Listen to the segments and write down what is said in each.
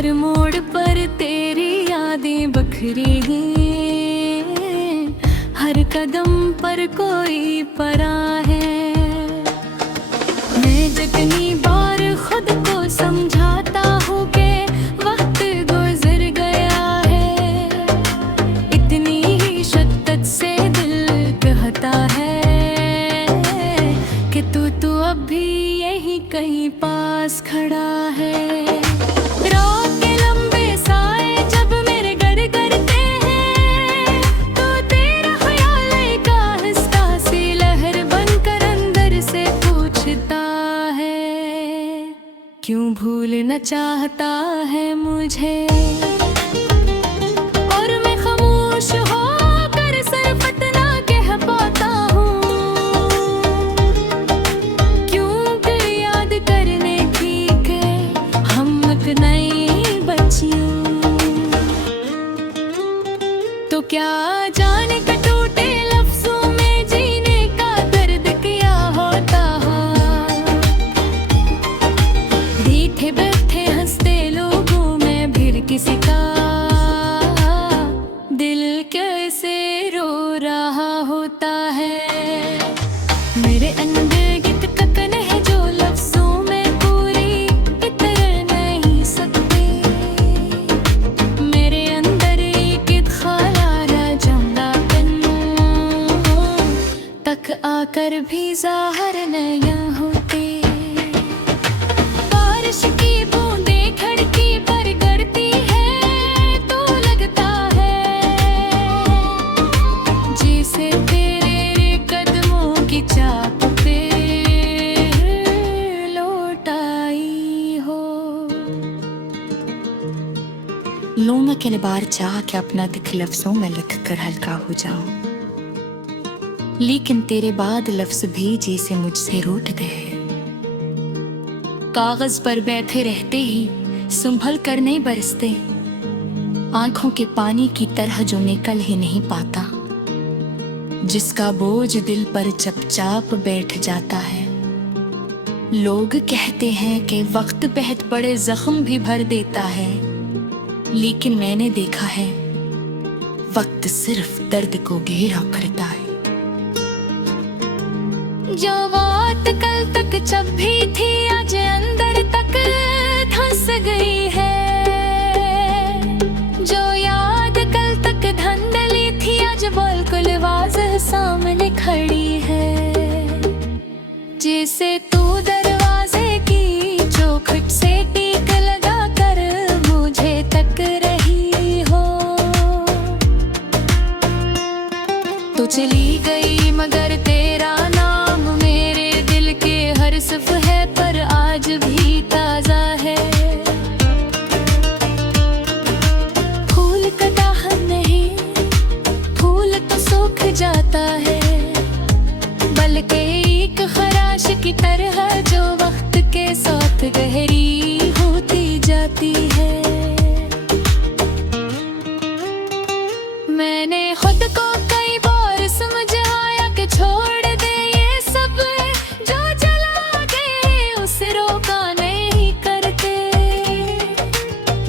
हर मोड़ पर तेरी यादें बखरी हैं, हर कदम पर कोई परा है। मैं जितनी बार खुद को समझाता हूँ कि वक्त गुजर गया है, इतनी ही शिद्दत से दिल कहता है कि तू अब भी यही कहीं पास खड़ा है। रात के लंबे साए जब मेरे घर करते हैं, तो तेरा ख्याल एक आहिस्ता सी लहर बनकर अंदर से पूछता है, क्यों भूलना चाहता है मुझे। और मैं खामोश होकर सिर्फ इतना कह पाता हूँ, क्योंकि याद करने की के हम नहीं बचियों। तो क्या जाने का टूटे लफ्जों में जीने का दर्द क्या होता है। बैठे बैठे हंसते लोगों में फिर किसी का दिल कैसे रो रहा होता है। मेरे अंदर गीत ककन है जो लफ्जों में पूरी इतर नहीं सकते। मेरे अंदर एक ख्याल जमदा तक आकर भी ज़ाहिर नहीं होते। बारिश की बूंदें खिड़की पर गिरती है तो लगता है जैसे तेरे कदमों की चाप पे लौट आई हो। लो मैं कितने बार चाह के अपना दिल लफ्जों में लिख कर हल्का हो जाऊं, लेकिन तेरे बाद लफ्ज भी जैसे मुझसे रूठ गए। कागज पर बैठे रहते ही संभल कर नहीं बरसते, आंखों के पानी की तरह जो निकल ही नहीं पाता, जिसका बोझ दिल पर चपचाप बैठ जाता है। लोग कहते हैं कि वक्त बेहद बड़े जख्म भी भर देता है, लेकिन मैंने देखा है वक्त सिर्फ दर्द को गहरा करता है। जो बात कल तक चुभी थी आज अंदर तक धंस गई है, जो याद कल तक धंधली थी आज बिल्कुल वाज़ेह सामने खड़ी है। जैसे तू दरवाजे की चौखट से टीक लगा कर मुझे तक रही हो। तू चली गई मगर तेरा नाम मेरे दिल के हर सफ़हे पर आज भी ताज़ा है। फूल का दाहन नहीं, फूल तो सूख जाता है, बल्कि एक खराश की तरह जो वक्त के साथ गहरी होती जाती है। मैंने खुद को कई बार समझाया कि छोड़ दे ये सब, जो चला गए उसे रोका नहीं करते,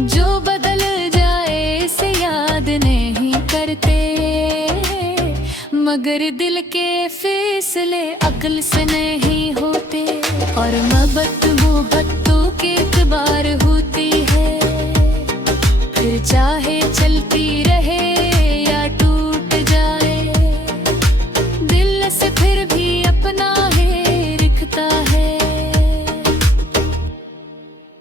जो बदल जाए इसे याद नहीं करते। मगर दिल के फैसले अक्ल से नहीं होते, और मोहब्बत तो के इतबार होती है। फिर चाहे चलती रहे या टूट जाए, दिल से फिर भी अपना है दिखता है।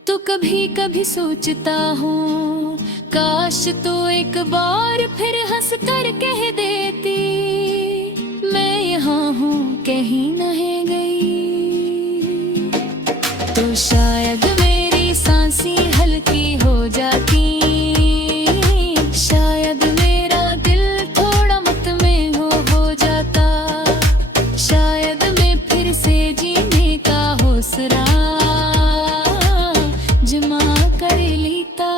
तो कभी कभी सोचता हूँ काश तो एक बार फिर हंस कर कह देती, मैं यहाँ हूँ कहीं नहीं गई। तो शायद मेरी सांसें हल्की हो जाती, शायद मेरा दिल थोड़ा मत में हो जाता, शायद मैं फिर से जीने का हौसला जमा कर लेता।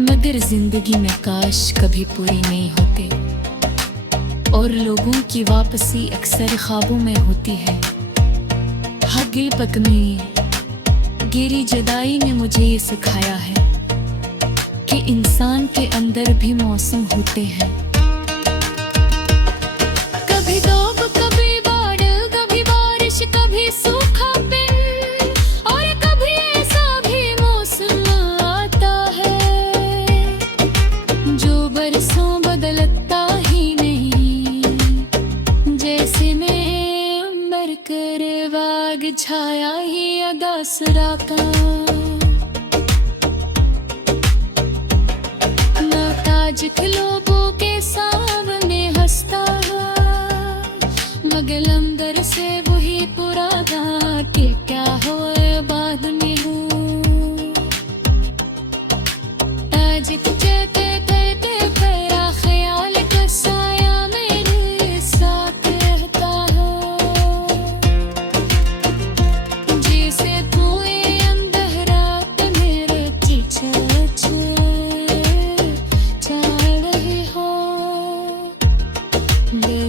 मगर जिंदगी में काश कभी पूरी नहीं होते, और लोगों की वापसी अक्सर ख्वाबों में होती है। हकीकत में गहरी जुदाई ने मुझे ये सिखाया है कि इंसान के अंदर भी मौसम होते हैं। कभी धूप, कभी बादल, कभी बारिश, कभी सूखापन, और कभी ऐसा भी मौसम आता है जो बरसों बदलता ही नहीं। जैसे मैं अंबर कर वाग छाया ही अदासरा का, लोगों के सामने हंसता मगर अंदर से वही पुराना कि क्या होए बाद में हूँ। आज कहते कहते तेरा ख्याल का साया मेरे साथ रहता है, जैसे तू अंधेरा मेरे पीछे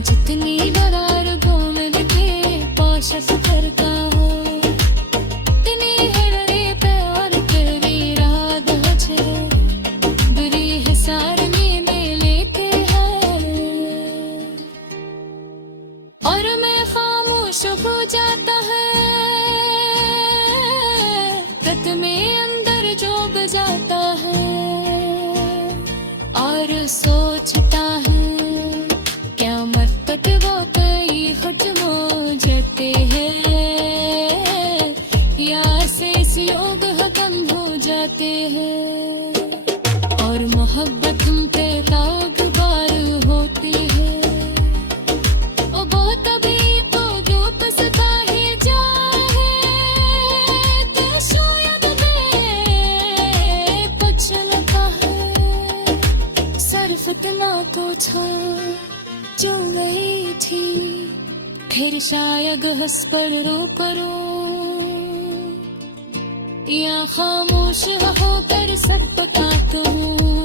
जितनी दरार घूम के पोषक करता हो, इतनी हरे प्यार तेरी रात है, बुरी है सारनी में लेते हैं और मैं खामोश हो जाता है। रत में अंदर जो बजाता है और सोचता है वो कई खत्म हो जाते हैं या से योग खत्म हो जाते हैं और मोहब्बत हम पे अखबार होती है। ओ वो तभी तो जो पसता ही जाए तो शायद में पछलता है सिर्फ इतना तो छो जो वही थी, फिर शायद हंस पर रो करो या खामोश होकर सच बता दूं।